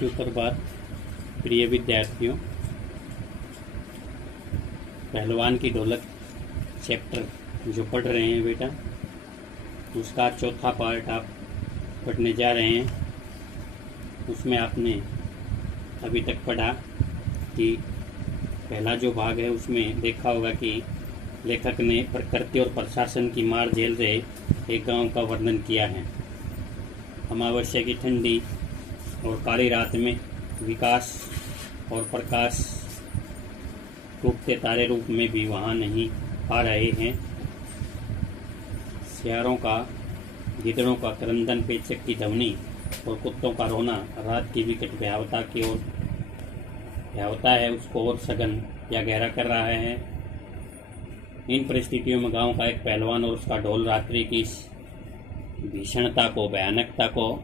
सुप्रभात प्रिय विद्यार्थियों। पहलवान की ढोलक चैप्टर जो पढ़ रहे हैं बेटा, उसका चौथा पार्ट आप पढ़ने जा रहे हैं। उसमें आपने अभी तक पढ़ा कि पहला जो भाग है उसमें देखा होगा कि लेखक ने प्रकृति और प्रशासन की मार झेल रहे एक गांव का वर्णन किया है। अमावस्या की ठंडी और काली रात में विकास और प्रकाश टूटते तारे रूप में भी वहाँ नहीं आ रहे हैं। सियारों का, गिदड़ों का क्रंदन, पेचक की ध्वनि और कुत्तों का रोना रात की विकट भयावता की ओर भयावता है उसको और सघन या गहरा कर रहा है। इन परिस्थितियों में गांव का एक पहलवान और उसका ढोल रात्रि की भीषणता को, भयानकता को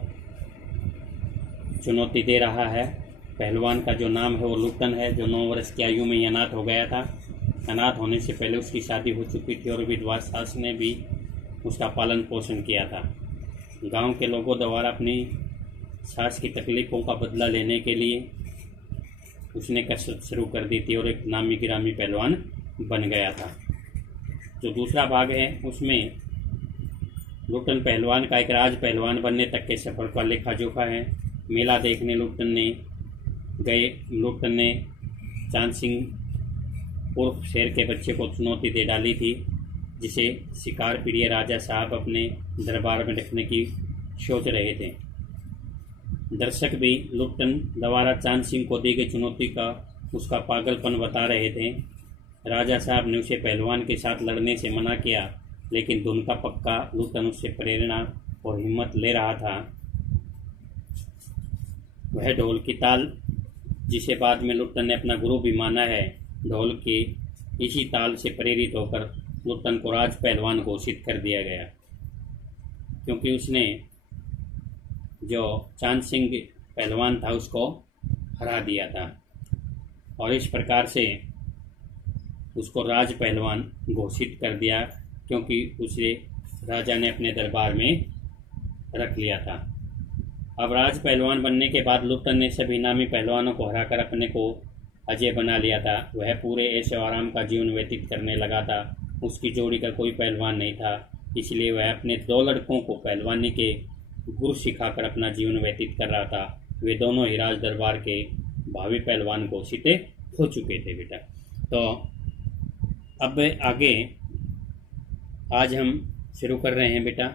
चुनौती दे रहा है। पहलवान का जो नाम है वो लुटन है, जो 9 वर्ष की आयु में अनाथ हो गया था। अनाथ होने से पहले उसकी शादी हो चुकी थी और विधवा सास ने भी उसका पालन पोषण किया था। गांव के लोगों द्वारा अपनी सास की तकलीफ़ों का बदला लेने के लिए उसने कसरत शुरू कर दी थी और एक नामी गिरामी पहलवान बन गया था। जो दूसरा भाग है उसमें लुटन पहलवान का एक राज पहलवान बनने तक के सफर का लेखा जोखा है। मेला देखने लुटन ने चांद सिंह उर्फ शेर के बच्चे को चुनौती दे डाली थी, जिसे शिकार प्रिय राजा साहब अपने दरबार में रखने की सोच रहे थे। दर्शक भी लुटन द्वारा चांद सिंह को दी गई चुनौती का उसका पागलपन बता रहे थे। राजा साहब ने उसे पहलवान के साथ लड़ने से मना किया, लेकिन धुन का पक्का लुटन उससे प्रेरणा और हिम्मत ले रहा था। वह ढोल की ताल, जिसे बाद में लुटन ने अपना गुरु भी माना है, ढोल के इसी ताल से प्रेरित होकर लुटन को राज पहलवान घोषित कर दिया गया, क्योंकि उसने जो चांद सिंह पहलवान था उसको हरा दिया था और इस प्रकार से उसको राज पहलवान घोषित कर दिया, क्योंकि उसे राजा ने अपने दरबार में रख लिया था। अब राज पहलवान बनने के बाद लुटन ने सभी नामी पहलवानों को हराकर अपने को अजय बना लिया था। वह पूरे ऐशो आराम का जीवन व्यतीत करने लगा था। उसकी जोड़ी का कोई पहलवान नहीं था, इसलिए वह अपने 2 लड़कों को पहलवानी के गुर सिखाकर अपना जीवन व्यतीत कर रहा था। वे दोनों ही राज दरबार के भावी पहलवान घोषित हो चुके थे बेटा। तो अब आगे आज हम शुरू कर रहे हैं बेटा।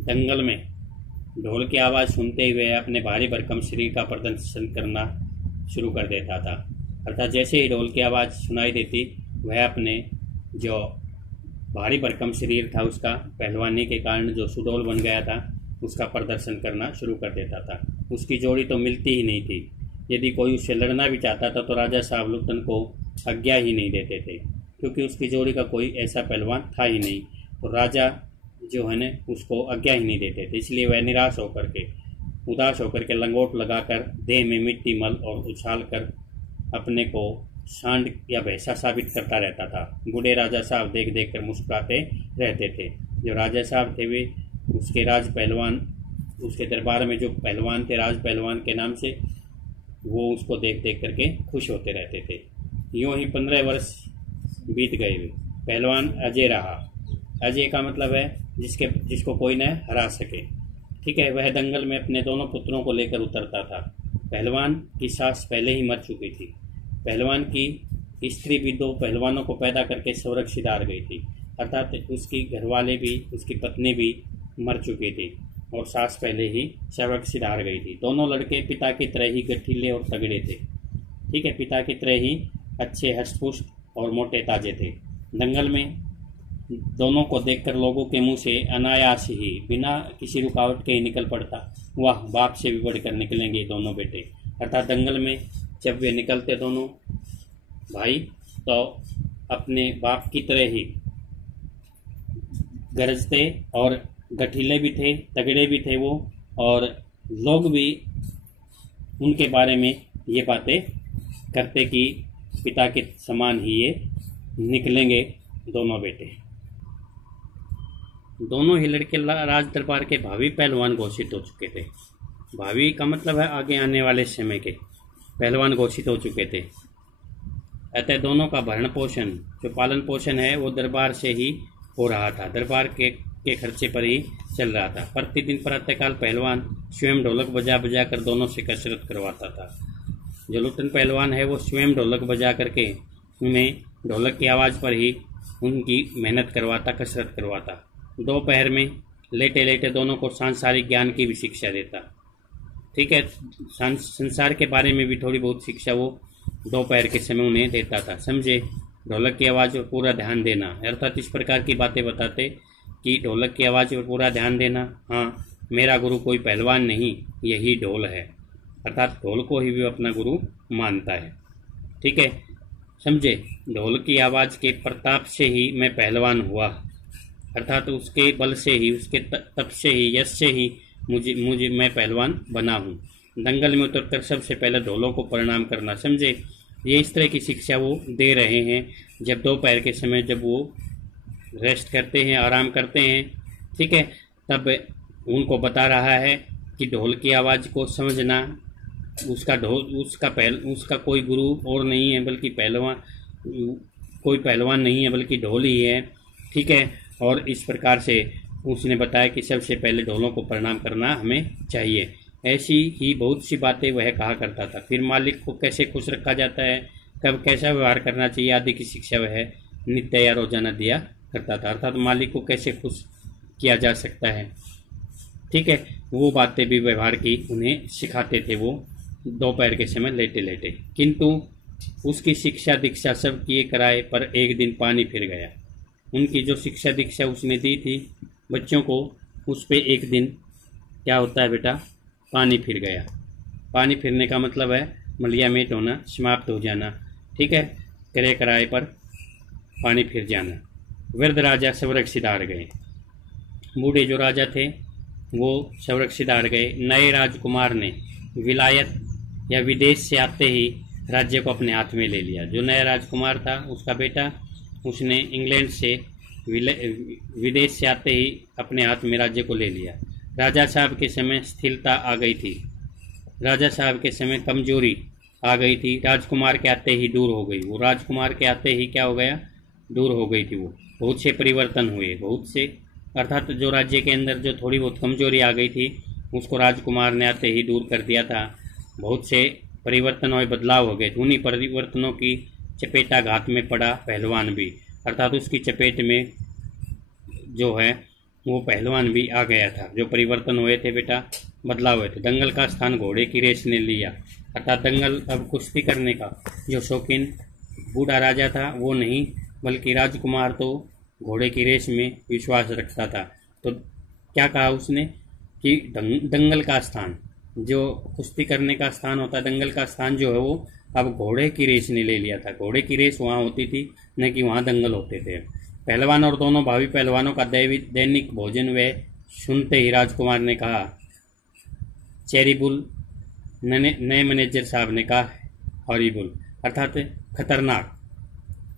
दंगल में ढोल की आवाज़ सुनते हुए अपने भारी भरकम शरीर का प्रदर्शन करना शुरू कर देता था। अर्थात जैसे ही ढोल की आवाज़ सुनाई देती, वह अपने जो भारी भरकम शरीर था उसका पहलवानी के कारण जो सुडौल बन गया था उसका प्रदर्शन करना शुरू कर देता था। उसकी जोड़ी तो मिलती ही नहीं थी। यदि कोई उससे लड़ना भी चाहता था तो राजा साहब लुटन को आज्ञा ही नहीं देते थे, क्योंकि उसकी जोड़ी का कोई ऐसा पहलवान था ही नहीं। तो राजा जो है ना उसको आज्ञा ही नहीं देते थे, इसलिए वह निराश होकर के, उदास होकर के, लंगोट लगाकर, देह में मिट्टी मल और उछाल कर अपने को सांड या भैंसा साबित करता रहता था। बूढ़े राजा साहब देख देख कर मुस्कुराते रहते थे। जो राजा साहब थे वे उसके राज पहलवान, उसके दरबार में जो पहलवान थे राज पहलवान के नाम से, वो उसको देख देख करके खुश होते रहते थे। यूँ ही 15 वर्ष बीत गए। पहलवान अजय रहा। अजय का मतलब है जिसको कोई न हरा सके। ठीक है। वह दंगल में अपने दोनों पुत्रों को लेकर उतरता था। पहलवान की सास पहले ही मर चुकी थी। पहलवान की स्त्री भी 2 पहलवानों को पैदा करके सुरक्षित हार गई थी, अर्थात उसकी घरवाले भी, उसकी पत्नी भी मर चुकी थी और सास पहले ही सुरक्षित हार गई थी। दोनों लड़के पिता की तरह ही गठीले और तगड़े थे। ठीक है। पिता की तरह ही अच्छे, हष्टपुष्ट और मोटे ताजे थे। दंगल में दोनों को देखकर लोगों के मुंह से अनायास ही, बिना किसी रुकावट के ही निकल पड़ता, वाह, बाप से भी बढ़कर निकलेंगे दोनों बेटे। अर्थात दंगल में जब वे निकलते दोनों भाई, तो अपने बाप की तरह ही गरजते और गठीले भी थे, तगड़े भी थे वो, और लोग भी उनके बारे में ये बातें करते कि पिता के समान ही ये निकलेंगे दोनों बेटे। दोनों ही लड़के राज दरबार के भावी पहलवान घोषित हो चुके थे। भावी का मतलब है आगे आने वाले समय के पहलवान घोषित हो चुके थे। अतः दोनों का भरण पोषण, जो पालन पोषण है, वो दरबार से ही हो रहा था, दरबार के खर्चे पर ही चल रहा था। प्रतिदिन प्रातःकाल पहलवान स्वयं ढोलक बजा बजा कर दोनों से कसरत करवाता था। जो लुट्टन पहलवान है वो स्वयं ढोलक बजा करके उन्हें ढोलक की आवाज़ पर ही उनकी मेहनत करवाता, कसरत करवाता। दोपहर में लेटे लेटे दोनों को सांसारिक ज्ञान की भी शिक्षा देता। ठीक है, संसार के बारे में भी थोड़ी बहुत शिक्षा वो दोपहर के समय उन्हें देता था। समझे, ढोलक की आवाज़ पर पूरा ध्यान देना, अर्थात इस प्रकार की बातें बताते कि ढोलक की आवाज़ पर पूरा ध्यान देना। हाँ, मेरा गुरु कोई पहलवान नहीं, यही ढोल है, अर्थात ढोल को ही भी अपना गुरु मानता है। ठीक है, समझे, ढोल की आवाज़ के प्रताप से ही मैं पहलवान हुआ, अर्थात उसके बल से ही, उसके तप से ही, यश से ही मुझे मैं पहलवान बना हूँ। दंगल में उतरकर सबसे पहले ढोलों को प्रणाम करना। समझे, ये इस तरह की शिक्षा वो दे रहे हैं जब दोपहर के समय जब वो रेस्ट करते हैं, आराम करते हैं। ठीक है, तब उनको बता रहा है कि ढोल की आवाज़ को समझना, उसका कोई गुरु और नहीं है बल्कि कोई पहलवान नहीं है बल्कि ढोल ही है। ठीक है, और इस प्रकार से उसने बताया कि सबसे पहले ढोलों को प्रणाम करना हमें चाहिए। ऐसी ही बहुत सी बातें वह कहा करता था। फिर मालिक को कैसे खुश रखा जाता है, कब कैसा व्यवहार करना चाहिए आदि की शिक्षा वह नित्य या रोजाना दिया करता था, अर्थात मालिक को कैसे खुश किया जा सकता है। ठीक है, वो बातें भी व्यवहार की उन्हें सिखाते थे वो दोपहर के समय लेटे लेटे। किंतु उसकी शिक्षा दीक्षा सब किए कराए पर एक दिन पानी फिर गया। उनकी जो शिक्षा दीक्षा उसने दी थी बच्चों को, उस पर एक दिन क्या होता है बेटा, पानी फिर गया। पानी फिरने का मतलब है मलियामेट होना, समाप्त हो जाना। ठीक है, करे कराए पर पानी फिर जाना। वृद्ध राजा स्वरक्षित हार गए। बूढ़े जो राजा थे वो स्वरक्षित हार गए। नए राजकुमार ने विलायत या विदेश से आते ही राज्य को अपने हाथ में ले लिया। जो नया राजकुमार था उसका बेटा, उसने इंग्लैंड से विदेश से आते ही अपने हाथ में राज्य को ले लिया। राजा साहब के समय स्थिरता आ गई थी, राजा साहब के समय कमजोरी आ गई थी। राजकुमार के आते ही दूर हो गई वो, राजकुमार के आते ही क्या हो गया, दूर हो गई थी वो। बहुत से परिवर्तन हुए, बहुत से, अर्थात जो राज्य के अंदर जो थोड़ी बहुत कमजोरी आ गई थी उसको राजकुमार ने आते ही दूर कर दिया था। बहुत से परिवर्तन और बदलाव हो गए थे। उन्हीं परिवर्तनों की चपेटाघात में पड़ा पहलवान भी, अर्थात उसकी चपेट में जो है वो पहलवान भी आ गया था। जो परिवर्तन हुए थे बेटा, बदलाव हुए थे। दंगल का स्थान घोड़े की रेस ने लिया, अर्थात दंगल अब कुश्ती करने का जो शौकीन बूढ़ा राजा था वो नहीं, बल्कि राजकुमार तो घोड़े की रेस में विश्वास रखता था। तो क्या कहा उसने कि दंगल का स्थान, जो कुश्ती करने का स्थान होता है, दंगल का स्थान जो है वो अब घोड़े की रेस ने ले लिया था। घोड़े की रेस वहाँ होती थी, न कि वहाँ दंगल होते थे। पहलवान और दोनों भावी पहलवानों का दैनिक भोजन वे सुनते ही राजकुमार ने कहा, चेरिबुल, नए मैनेजर साहब ने कहा हॉरिबुल, अर्थात खतरनाक।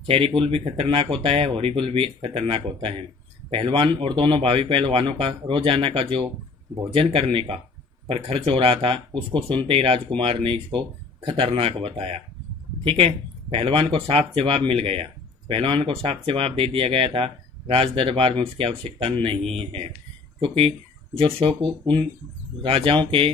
चेरिबुल भी खतरनाक होता है, हॉरिबुल भी खतरनाक होता है। पहलवान और दोनों भावी पहलवानों का रोजाना का जो भोजन करने का पर खर्च हो रहा था उसको सुनते ही राजकुमार ने इसको खतरनाक बताया। ठीक है, पहलवान को साफ जवाब मिल गया, पहलवान को साफ जवाब दे दिया गया था, राज दरबार में उसकी आवश्यकता नहीं है। क्योंकि जो शौक उन राजाओं के,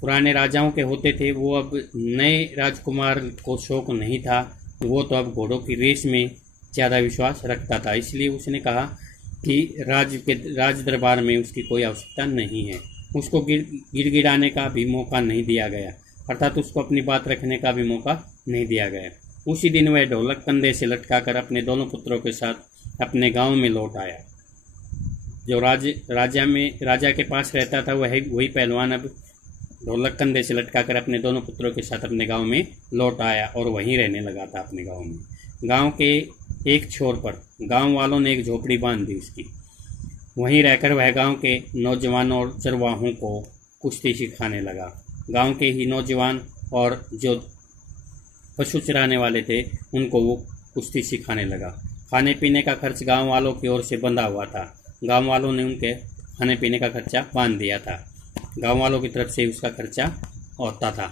पुराने राजाओं के होते थे, वो अब नए राजकुमार को शौक नहीं था। वो तो अब घोड़ों की रेस में ज़्यादा विश्वास रखता था। इसलिए उसने कहा कि राज दरबार में उसकी कोई आवश्यकता नहीं है। उसको गिड़गिड़ाने का भी मौका नहीं दिया गया, अर्थात उसको अपनी बात रखने का भी मौका नहीं दिया गया। उसी दिन वह ढोलक कंधे से लटकाकर अपने दोनों पुत्रों के साथ अपने गांव में लौट आया। जो राजा के पास रहता था वही पहलवान अब ढोलक कंधे से लटकाकर अपने दोनों पुत्रों के साथ अपने गांव में लौट आया और वहीं रहने लगा था अपने गांव में। गांव के एक छोर पर गांव वालों ने एक झोपड़ी बांध दी उसकी। वहीं रहकर वह गांव के नौजवानों और चरवाहों को कुश्ती सिखाने लगा। गांव के ही नौजवान और जो पशु चराने वाले थे उनको वो कुश्ती सिखाने लगा। खाने पीने का खर्च गांव वालों की ओर से बंधा हुआ था, गांव वालों ने उनके खाने पीने का खर्चा बांध दिया था। गांव वालों की तरफ से उसका खर्चा होता था।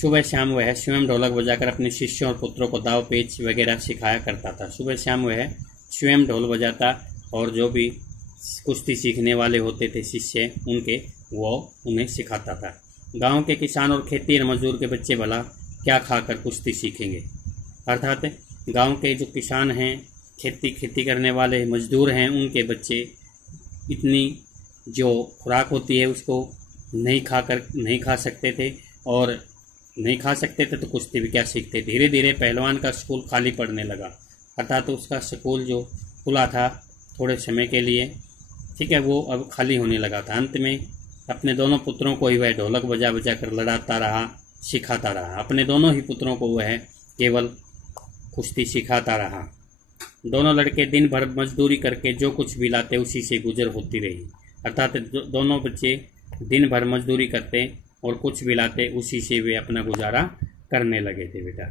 सुबह शाम वह स्वयं ढोलक बजाकर अपने शिष्यों और पुत्रों को दाव पेच वगैरह सिखाया करता था। सुबह शाम वह स्वयं ढोल बजाता और जो भी कुश्ती सीखने वाले होते थे शिष्य उनके, वो उन्हें सिखाता था। गांव के किसान और खेती और मजदूर के बच्चे भला क्या खाकर कुश्ती सीखेंगे। अर्थात गांव के जो किसान हैं, खेती करने वाले मजदूर हैं, उनके बच्चे इतनी जो खुराक होती है उसको नहीं खा सकते थे, और नहीं खा सकते थे तो कुश्ती भी क्या सीखते। धीरे धीरे पहलवान का स्कूल खाली पड़ने लगा, अर्थात उसका स्कूल जो खुला था थोड़े समय के लिए, ठीक है, वो अब खाली होने लगा था। अंत में अपने दोनों पुत्रों को ही वह ढोलक बजा बजा कर लड़ाता रहा, सिखाता रहा। अपने दोनों ही पुत्रों को वह केवल कुश्ती सिखाता रहा। दोनों लड़के दिन भर मजदूरी करके जो कुछ भी लाते उसी से गुजर होती रही। अर्थात दोनों बच्चे दिन भर मजदूरी करते और कुछ भी लाते उसी से वे अपना गुजारा करने लगे थे। बेटा,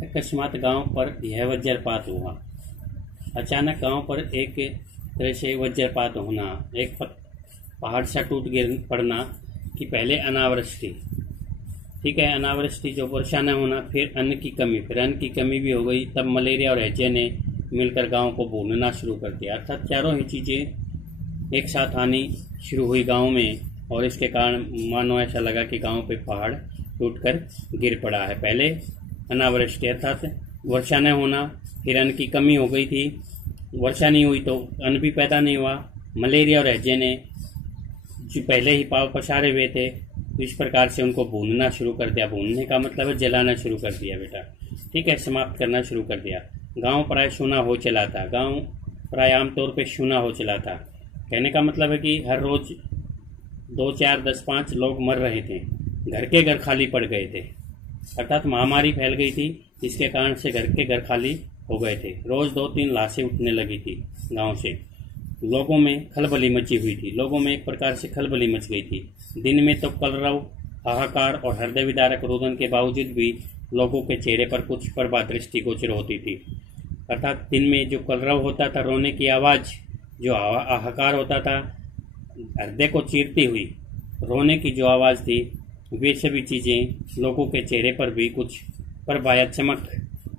अकस्मात गांव पर यह वज्रपात हुआ। अचानक गांव पर एक तरह से वज्रपात होना, एक पहाड़ सा टूट गिर पड़ना कि पहले अनावृष्टि, ठीक है, अनावृष्टि जो वर्षा न होना, फिर अन्न की कमी, फिर अन्न की कमी भी हो गई। तब मलेरिया और हैजे ने मिलकर गांव को भूनना शुरू कर दिया। अर्थात चारों ही चीज़ें एक साथ आनी शुरू हुई गांव में, और इसके कारण मानो ऐसा लगा कि गांव पे पहाड़ टूटकर गिर पड़ा है। पहले अनावृष्टि अर्थात वर्षा न होना, फिर अन्न की कमी हो गई थी, वर्षा नहीं हुई तो अन्न भी पैदा नहीं हुआ। मलेरिया और हैजे ने जो पहले ही पाँव पसारे हुए थे, तो इस प्रकार से उनको भूनना शुरू कर दिया। भूनने का मतलब है जलाना शुरू कर दिया बेटा, ठीक है, समाप्त करना शुरू कर दिया। गांव प्राय सूना हो चला था। गांव प्राय आमतौर पे सूना हो चला था। कहने का मतलब है कि हर रोज 2, 4, 10, 5 लोग मर रहे थे। घर के घर खाली पड़ गए थे, अर्थात महामारी फैल गई थी, जिसके कारण से घर के घर खाली हो गए थे। रोज 2-3 लाशें उठने लगी थी गांव से। लोगों में खलबली मची हुई थी। लोगों में एक प्रकार से खलबली मच गई थी। दिन में तो कलरव, हाहाकार और हृदय विदारक रोदन के बावजूद भी लोगों के चेहरे पर कुछ प्रभा दृष्टि गोचर होती थी। अर्थात दिन में जो कलरव होता था, रोने की आवाज़, जो हाहाकार होता था, हृदय को चीरती हुई रोने की जो आवाज़ थी, वे सभी चीज़ें लोगों के चेहरे पर भी कुछ प्रभा या चमक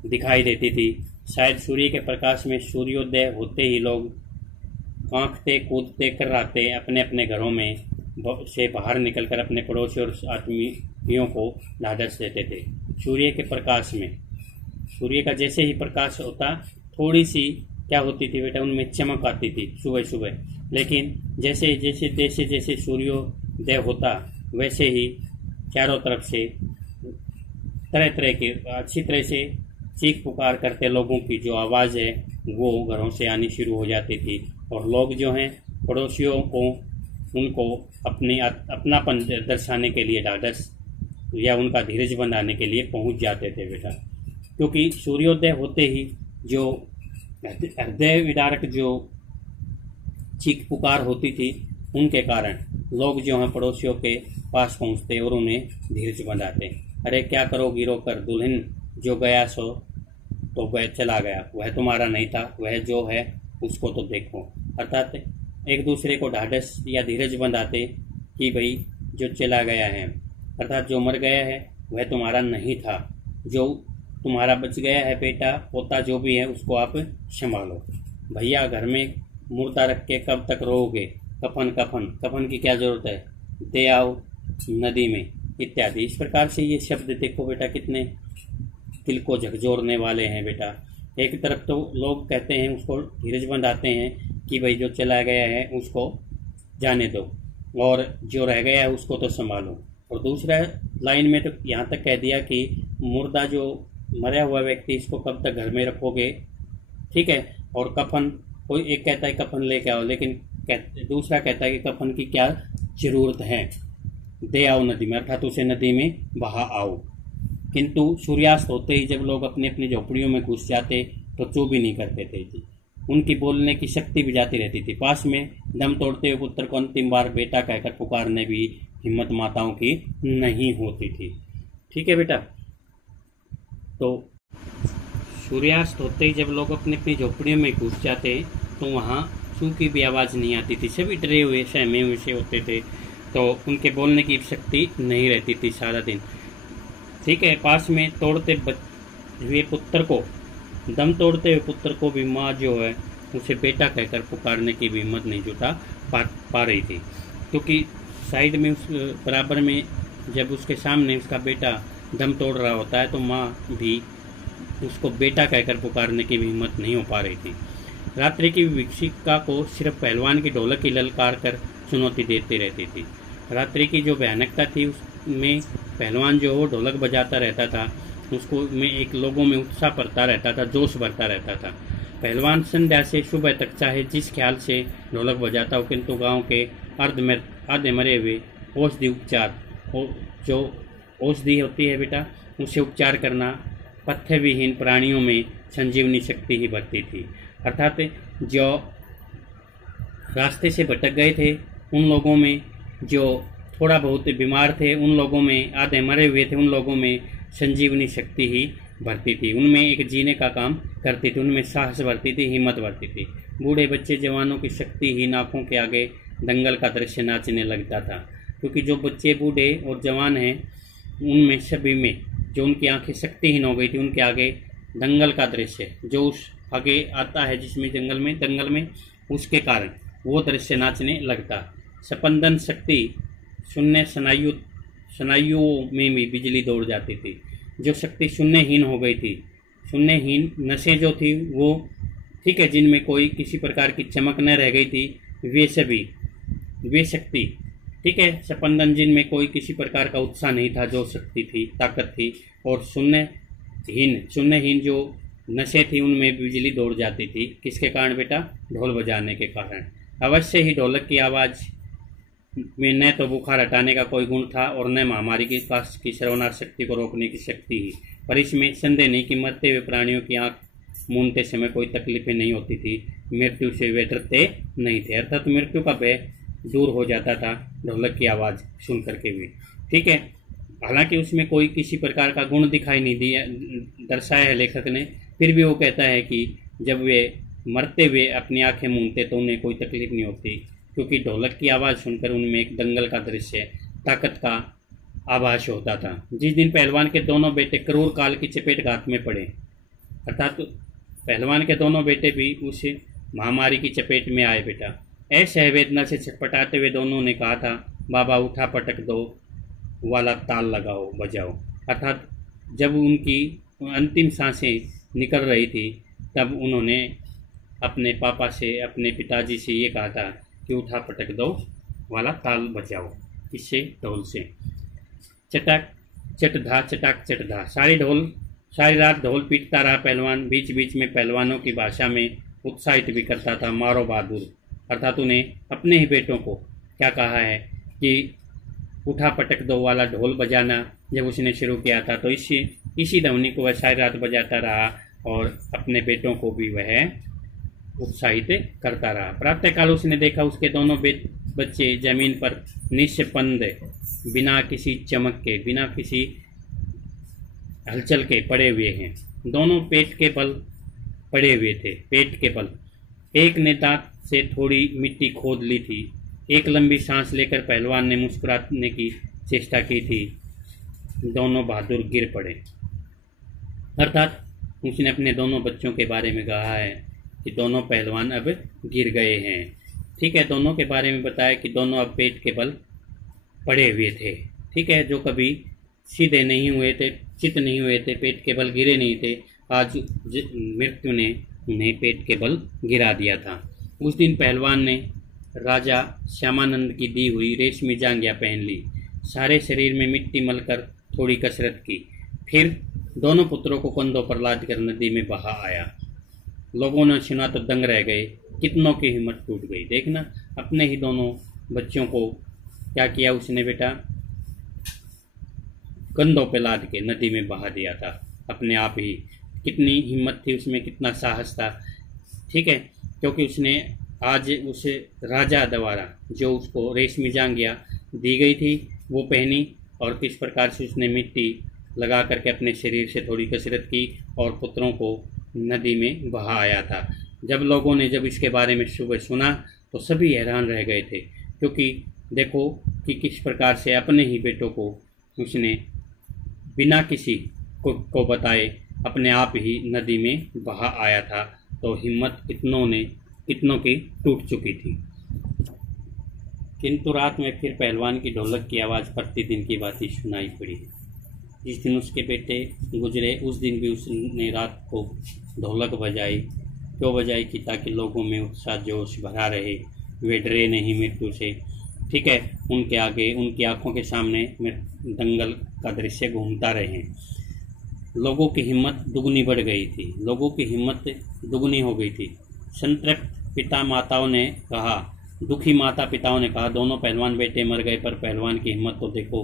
दिखाई देती थी। शायद सूर्य के प्रकाश में सूर्योदय होते ही लोग कांपते कूदते कर्राते अपने अपने घरों में से बाहर निकलकर अपने पड़ोसी और आदमियों को ढाढ़स देते थे। सूर्य के प्रकाश में, सूर्य का जैसे ही प्रकाश होता, थोड़ी सी क्या होती थी बेटा, उनमें चमक आती थी सुबह सुबह। लेकिन जैसे जैसे सूर्योदय होता, वैसे ही चारों तरफ से तरह तरह के अच्छी तरह से चीख पुकार करते लोगों की जो आवाज़ है वो घरों से आनी शुरू हो जाती थी। और लोग जो हैं पड़ोसियों को, उनको अपनापन दर्शाने के लिए, ढाढ़स या उनका धीरज बनाने के लिए पहुंच जाते थे बेटा। क्योंकि सूर्योदय होते ही जो हृदय विदारक जो चीख पुकार होती थी, उनके कारण लोग जो हैं पड़ोसियों के पास पहुंचते और उन्हें धीरज बंधाते। अरे क्या करोगी रोकर, दुल्हन जो गया सो तो वह चला गया, वह तुम्हारा नहीं था, वह जो है उसको तो देखो। अर्थात एक दूसरे को ढाढ़स या धीरज बंधाते कि भाई जो चला गया है, अर्थात जो मर गया है वह तुम्हारा नहीं था, जो तुम्हारा बच गया है बेटा पोता जो भी है उसको आप संभालो। भैया घर में मुर्दा रख के कब तक रोओगे, कफन की क्या जरूरत है, दे आओ नदी में, इत्यादि। इस प्रकार से ये शब्द देखो बेटा कितने दिल को झकझोरने वाले हैं बेटा। एक तरफ तो लोग कहते हैं, उसको धीरज बंधाते हैं कि भाई जो चला गया है उसको जाने दो और जो रह गया है उसको तो संभालो। और दूसरा लाइन में तो यहाँ तक कह दिया कि मुर्दा जो मरा हुआ व्यक्ति, इसको कब तक घर में रखोगे, ठीक है। और कफन, कोई एक कहता है कफन लेके आओ, लेकिन दूसरा कहता है कि कफन की क्या जरूरत है, दे आओ नदी में, अर्थात उसे नदी में बहा आओ। किंतु सूर्यास्त होते ही जब लोग अपनी अपनी झोपड़ियों में घुस जाते तो चुप भी नहीं करते थे। उनकी बोलने की शक्ति भी जाती रहती थी। पास में दम तोड़ते हुए पुत्र को अंतिम बार बेटा कहकर पुकारने भी हिम्मत माताओं की नहीं होती थी। ठीक है बेटा। तो सूर्यास्त होते ही जब लोग अपनी अपनी झोपड़ियों में घुस जाते तो वहाँ चू की भी आवाज़ नहीं आती थी। सभी डरे हुए सहमे हुए से होते थे, तो उनके बोलने की शक्ति नहीं रहती थी सारा दिन। ठीक है, पास में तोड़ते हुए पुत्र को, दम तोड़ते हुए पुत्र को भी माँ जो है उसे बेटा कहकर पुकारने की भी हिम्मत नहीं जुटा पा रही थी, क्योंकि साइड में उस बराबर में जब उसके सामने उसका बेटा दम तोड़ रहा होता है तो माँ भी उसको बेटा कहकर पुकारने की भी हिम्मत नहीं हो पा रही थी। रात्रि की विक्षिका को सिर्फ पहलवान की ढोलक की ललकार कर चुनौती देती रहती थी। रात्रि की जो भयानकता थी उसमें पहलवान जो वो ढोलक बजाता रहता था, उसको में एक लोगों में उत्साह भरता रहता था, जोश भरता रहता था। पहलवान संध्या से सुबह तक चाहे जिस ख्याल से ढोलक बजाता हो, किंतु गांव के आधे मरे हुए औषधि उपचार, जो औषधि होती है बेटा, उसे उपचार करना पथ्य विहीन प्राणियों में संजीवनी शक्ति ही भरती थी। अर्थात जो रास्ते से भटक गए थे उन लोगों में, जो थोड़ा बहुत बीमार थे उन लोगों में, आधे मरे हुए थे उन लोगों में संजीवनी शक्ति ही भरती थी। उनमें एक जीने का काम करती थी, उनमें साहस भरती थी, हिम्मत भरती थी। बूढ़े बच्चे जवानों की शक्ति ही आंखों के आगे दंगल का दृश्य नाचने लगता था, क्योंकि जो बच्चे बूढ़े और जवान हैं उनमें सभी में जो उनकी आंखें शक्तिहीन हो गई थी, उनके आगे दंगल का दृश्य जो उस आगे आता है जिसमें दंगल में उसके कारण वो दृश्य नाचने लगता। स्पंदन शक्ति शून्य स्नायुओं में भी बिजली दौड़ जाती थी। जो शक्ति शून्यहीन हो गई थी, शून्यहीन नसें जो थी वो, ठीक है, जिनमें कोई किसी प्रकार की चमक न रह गई थी, वे शक्ति, ठीक है, स्पंदन जिनमें कोई किसी प्रकार का उत्साह नहीं था, जो शक्ति थी, ताकत थी, और शून्यहीन जो नशे थी उनमें बिजली दौड़ जाती थी। किसके कारण बेटा? ढोल बजाने के कारण। अवश्य ही ढोलक की आवाज़ में न तो बुखार हटाने का कोई गुण था और न महामारी के पास की श्रवणार शक्ति को रोकने की शक्ति ही, पर इसमें संदेह नहीं कि मरते हुए प्राणियों की आंख मूंदते समय कोई तकलीफें नहीं होती थी, मृत्यु से वे डरते नहीं थे, अर्थात मृत्यु का भय दूर हो जाता था ढोलक की आवाज़ सुन करके भी। ठीक है, हालांकि उसमें कोई किसी प्रकार का गुण दिखाई नहीं दिया दर्शाया है लेखक ने, फिर भी वो कहता है कि जब वे मरते हुए अपनी आंखें मूंदते तो उन्हें कोई तकलीफ नहीं होती, क्योंकि ढोलक की आवाज़ सुनकर उनमें एक दंगल का दृश्य, ताकत का आभास होता था। जिस दिन पहलवान के दोनों बेटे क्रूर काल की चपेटघात में पड़े, अर्थात पहलवान के दोनों बेटे भी उस महामारी की चपेट में आए बेटा, ऐसे वेदना से छटपटाते हुए दोनों ने कहा था, बाबा उठा पटक दो वाला ताल लगाओ बजाओ। अर्थात जब उनकी अंतिम सांसें निकल रही थी तब उन्होंने अपने पापा से, अपने पिताजी से ये कहा था कि उठा पटक दो वाला ताल बजाओ, इससे ढोल से। चटाक चटधा चटाक चटधा, सारी रात ढोल पीटता रहा पहलवान। बीच बीच में पहलवानों की भाषा में उत्साहित भी करता था, मारो बहादुर, अर्थात उन्हें अपने ही बेटों को क्या कहा है कि उठा पटक दो वाला ढोल बजाना जब उसने शुरू किया था तो इसी ध्वनि को वह सारी रात बजाता रहा और अपने बेटों को भी वह उत्साहित करता रहा। प्रातःकाल उसने देखा उसके दोनों बच्चे जमीन पर निष्पंद, बिना किसी चमक के, बिना किसी हलचल के पड़े हुए हैं। दोनों पेट के बल पड़े हुए थे, पेट के बल। एक ने दांत से थोड़ी मिट्टी खोद ली थी। एक लंबी सांस लेकर पहलवान ने मुस्कुराने की चेष्टा की थी। दोनों बहादुर गिर पड़े, अर्थात उसने अपने दोनों बच्चों के बारे में कहा है कि दोनों पहलवान अब गिर गए हैं। ठीक है, दोनों के बारे में बताया कि दोनों अब पेट के बल पड़े हुए थे। ठीक है, जो कभी सीधे नहीं हुए थे, चित नहीं हुए थे, पेट के बल गिरे नहीं थे, आज मृत्यु ने उन्हें पेट के बल गिरा दिया था। उस दिन पहलवान ने राजा श्यामानंद की दी हुई रेशमी जांघिया पहन ली, सारे शरीर में मिट्टी मलकर थोड़ी कसरत की, फिर दोनों पुत्रों को कंधों पर लाद कर नदी में बहा आया। लोगों ने सुना तो दंग रह गए, कितनों की हिम्मत टूट गई। देखना, अपने ही दोनों बच्चों को क्या किया उसने बेटा, कंधों पे लाद के नदी में बहा दिया था अपने आप ही। कितनी हिम्मत थी उसमें, कितना साहस था। ठीक है, क्योंकि उसने आज उस राजा द्वारा जो उसको रेशमी जांघिया दी गई थी वो पहनी, और किस प्रकार से उसने मिट्टी लगा करके अपने शरीर से थोड़ी कसरत की और पुत्रों को नदी में बहा आया था। जब इसके बारे में सुबह सुना तो सभी हैरान रह गए थे, क्योंकि देखो कि किस प्रकार से अपने ही बेटों को उसने बिना किसी को बताए अपने आप ही नदी में बहा आया था। तो हिम्मत कितनों की टूट चुकी थी। किंतु रात में फिर पहलवान की ढोलक की आवाज़ प्रतिदिन की भांति सुनाई पड़ी। जिस दिन उसके बेटे गुजरे उस दिन भी उसने रात को ढोलक बजाई। क्यों बजाई? कि ताकि लोगों में उत्साह जोश भरा रहे, वे डरे नहीं मृत्यु से। ठीक है, उनके आगे उनकी आंखों के सामने दंगल का दृश्य घूमता रहे। लोगों की हिम्मत दुगनी बढ़ गई थी, लोगों की हिम्मत दुगनी हो गई थी। संतृप्त पिता माताओं ने कहा, दुखी माता पिताओं ने कहा, दोनों पहलवान बेटे मर गए, पर पहलवान की हिम्मत तो देखो,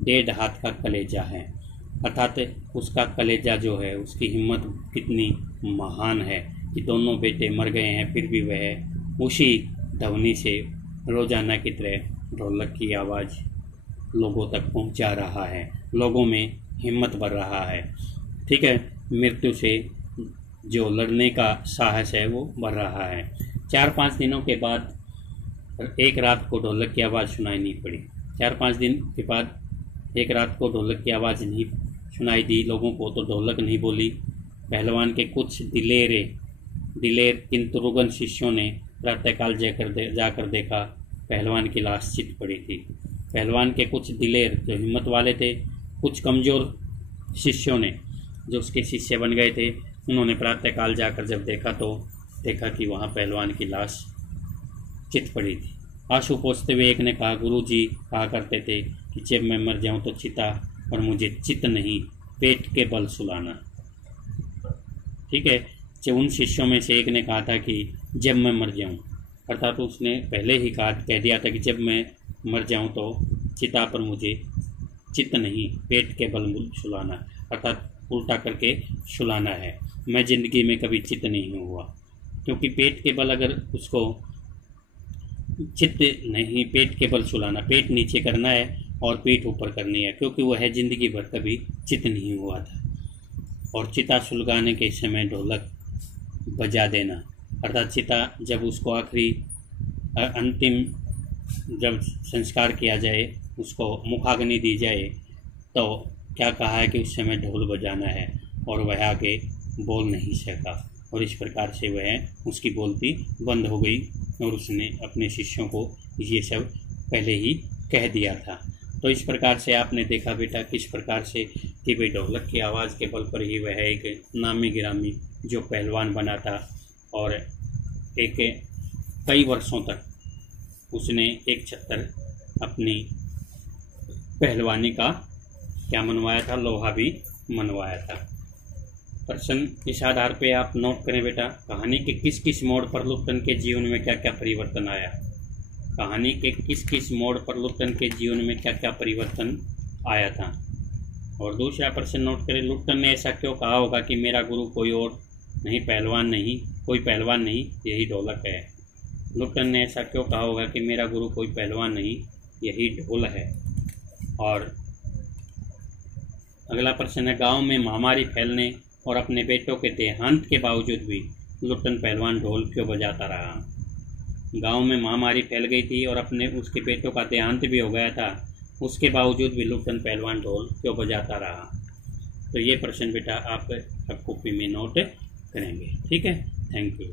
1.5 हाथ का कलेजा है। अर्थात उसका कलेजा जो है, उसकी हिम्मत कितनी महान है कि दोनों बेटे मर गए हैं, फिर भी वह उसी ध्वनि से रोजाना की तरह ढोलक की आवाज़ लोगों तक पहुंचा रहा है, लोगों में हिम्मत बढ़ रहा है। ठीक है, मृत्यु से जो लड़ने का साहस है वो बढ़ रहा है। 4-5 दिनों के बाद एक रात को ढोलक की आवाज़ सुनाई नहीं पड़ी। 4-5 दिन के बाद एक रात को ढोलक की आवाज़ नहीं सुनाई दी लोगों को, तो ढोलक नहीं बोली। पहलवान के कुछ दिलेर किंतु रुगन शिष्यों ने प्रातःकाल जाकर देखा, पहलवान की लाश चित पड़ी थी। पहलवान के कुछ दिलेर जो हिम्मत वाले थे, कुछ कमज़ोर शिष्यों ने जो उसके शिष्य बन गए थे, उन्होंने प्रातःकाल जाकर जब देखा कि वहाँ पहलवान की लाश चित पड़ी थी। आंसू पोंछते हुए एक ने कहा, गुरुजी कहा करते थे कि जब मैं मर जाऊं तो चिता पर मुझे चित नहीं, पेट के बल सुलाना। ठीक है, जो उन शिष्यों में से एक ने कहा था कि जब मैं मर जाऊं, अर्थात उसने पहले ही कह दिया था कि जब मैं मर जाऊं तो चिता पर मुझे चित नहीं, पेट के बल सुलाना, अर्थात उल्टा करके सुलाना है। मैं जिंदगी में कभी चित नहीं हुआ, क्योंकि पेट के बल अगर उसको चित्त नहीं, पेट के बल सुलाना, पेट नीचे करना है और पीठ ऊपर करनी है, क्योंकि वह है जिंदगी भर कभी चित नहीं हुआ था। और चिता सुलगाने के समय ढोलक बजा देना, अर्थात चिता जब उसको आखिरी अंतिम जब संस्कार किया जाए, उसको मुखाग्नि दी जाए, तो क्या कहा है कि उस समय ढोल बजाना है, और वह आगे बोल नहीं सका, और इस प्रकार से वह उसकी बोलती बंद हो गई, और उसने अपने शिष्यों को ये सब पहले ही कह दिया था। तो इस प्रकार से आपने देखा बेटा किस प्रकार से कि भाई ढोलक की आवाज़ के बल पर ही वह एक नामी गिरामी जो पहलवान बना था, और एक कई वर्षों तक उसने एक छत्तर अपनी पहलवानी का क्या मनवाया था, लोहा भी मनवाया था। प्रश्न इस आधार पे आप नोट करें बेटा, कहानी के किस किस मोड़ पर लुप्तन के जीवन में क्या क्या परिवर्तन आया। कहानी के किस किस मोड़ पर लुप्तन के जीवन में क्या क्या परिवर्तन आया था। और दूसरा प्रश्न नोट करें, लुप्तन ने ऐसा क्यों कहा होगा कि मेरा गुरु कोई और नहीं, कोई पहलवान नहीं, यही ढोलक है। लुप्तन ने ऐसा क्यों कहा होगा कि मेरा गुरु कोई पहलवान नहीं, यही ढोल है। और अगला प्रश्न है, गांव में महामारी फैलने और अपने बेटों के देहांत के बावजूद भी लुप्तन पहलवान ढोल क्यों बजाता रहा। गांव में महामारी फैल गई थी और उसके बेटों का देहांत भी हो गया था, उसके बावजूद भी लुप्तन पहलवान ढोल क्यों बजाता रहा। तो ये प्रश्न बेटा आप कॉपी में नोट करेंगे। ठीक है, थैंक यू।